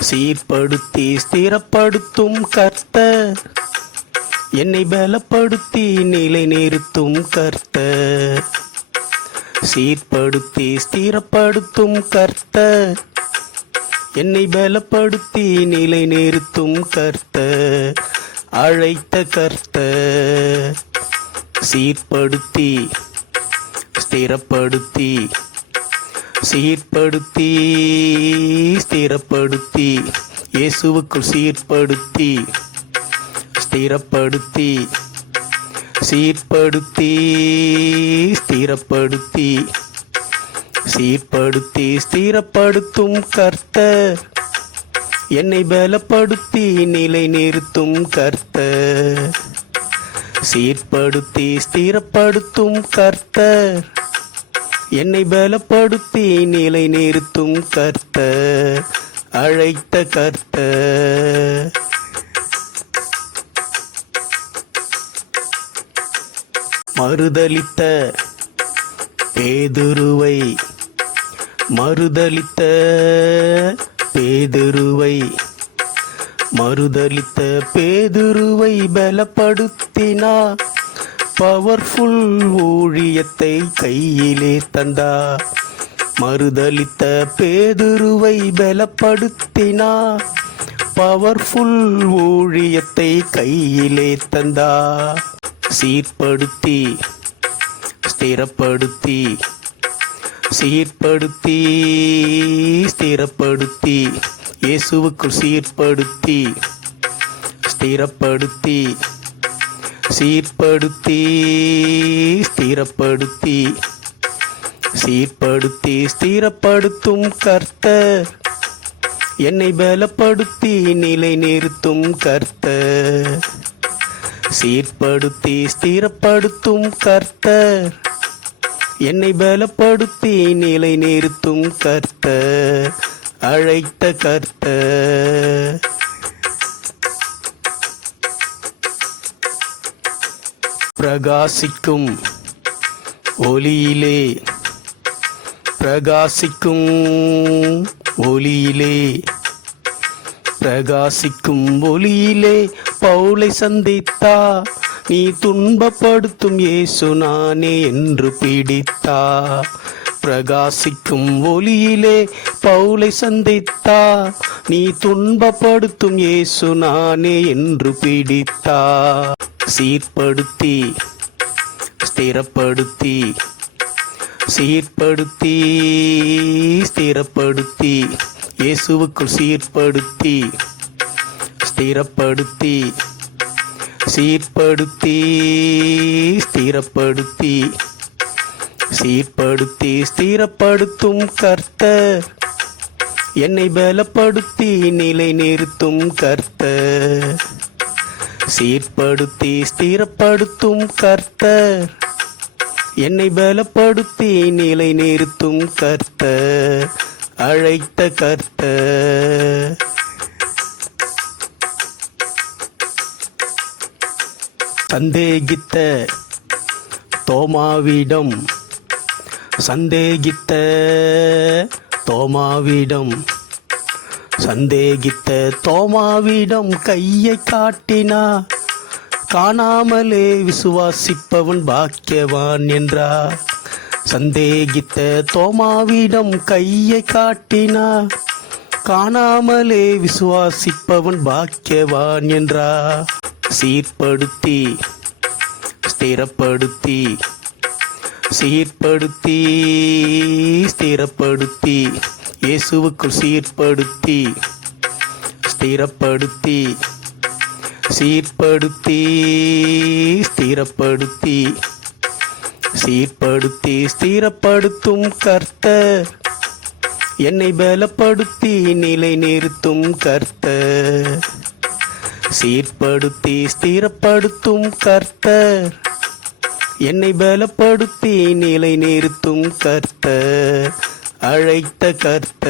சீர்படுத்தி ஸ்திரப்படுத்தும் கர்த்த என்னை பலப்படுத்தி நிலை நிறுத்தும் கர்த்த சீர்படுத்தி ஸ்திரப்படுத்தும் கர்த்த என்னை பலப்படுத்தி நிலை நிறுத்தும் கர்த்த அழைத்த கர்த்த சீர்படுத்தி ஸ்திரப்படுத்தி சீர்படுத்தி ஸ்திரப்படுத்தி இயேசுவுக்குள் சீர்படுத்தி ஸ்திரப்படுத்தி சீர்படுத்தி ஸ்திரப்படுத்தி சீர்படுத்தி ஸ்திரப்படுத்தும் கர்த்தர். என்னை பலப்படுத்தி நிலை நிறுத்தும் கர்த்தர். சீர்படுத்தி ஸ்திரப்படுத்தும் கர்த்தர். என்னை பலப்படுத்தி நிலை நிறுத்தும் கர்த்த அழைத்த கர்த்த மறுதளித்த பேதுருவை மறுதளித்த பேதுருவை மறுதளித்த பேதுருவை பலப்படுத்தினார் பவர்ஃபுல் ஊழியத்தை கையிலே தந்தா. மறுதளித்த பேதுருவை பலப்படுத்தினா. பவர்ஃபுல் ஊழியத்தை கையிலே தந்தா. சீர்படுத்தி ஸ்திரப்படுத்தி. சீர்படுத்தி ஸ்திரப்படுத்தி. இயேசுவுக்குள் சீர்படுத்தி ஸ்திரப்படுத்தி. சீர்படுத்தி ஸ்திரப்படுத்தி. சீர்படுத்தி ஸ்திரப்படுத்தும் கர்த்தர். என்னை பலப்படுத்தி நிலை நிறுத்தும் கர்த்தர். சீர்படுத்தி ஸ்திரப்படுத்தும் கர்த்தர். என்னை பலப்படுத்தி நிலை நிறுத்தும் கர்த்தர். அழைத்த கர்த்தர். பிரகாசிக்கும் ஒளியிலே பிரகாசிக்கும் ஒளியிலே பிரகாசிக்கும் ஒளியிலே பவுளை சந்தித்தா நீ துன்பப்படுத்தும் ஏசு நானே என்று பிடித்தா. பிரகாசிக்கும் ஒளியிலே பவுலை சந்தித்தா நீ துன்பப்படுத்தும் இயேசு நானே என்று பிடித்தா. சீர்படுத்தி ஸ்திரப்படுத்தி சீர்படுத்தி ஸ்திரப்படுத்தி இயேசுவுக்குள் சீர்படுத்தி ஸ்திரப்படுத்தி சீர்படுத்தி ஸ்திரப்படுத்தி. சீர்படுத்தி ஸ்திரப்படுத்தும் கர்த்தர். என்னை பலப்படுத்தி நிலை நிறுத்தும் கர்த்தர். சீர்படுத்தி ஸ்திரப்படுத்தும் கர்த்தர். என்னை பலப்படுத்தி நிலை நிறுத்தும் கர்த்த அழைத்த கர்த்த சந்தேகித்த தோமாவிடம் சந்தேகித்த தோமாவிடம் சந்தேகித்த தோமாவிடம் கையை காட்டினா காணாமலே விசுவாசிப்பவன் பாக்கியவான் என்றா சந்தேகித்த தோமாவிடம் கையை காட்டினா காணாமலே விசுவாசிப்பவன் பாக்கியவான் என்றா சீர்படுத்தி ஸ்திரப்படுத்தி சீர்படுத்தி ஸ்திரப்படுத்தி இயேசுவுக்குள் சீர்படுத்தி ஸ்திரப்படுத்தி சீர்படுத்தி ஸ்திரப்படுத்தி சீர்படுத்தி ஸ்திரப்படுத்தும் கர்த்தர். என்னை பலப்படுத்தி நிலை நிறுத்தும் கர்த்தர். சீர்படுத்தி ஸ்திரப்படுத்தும் கர்த்தர். என்னை பலப்படுத்தி நிலை நிறுத்தும் கர்த்த அழைத்த கர்த்த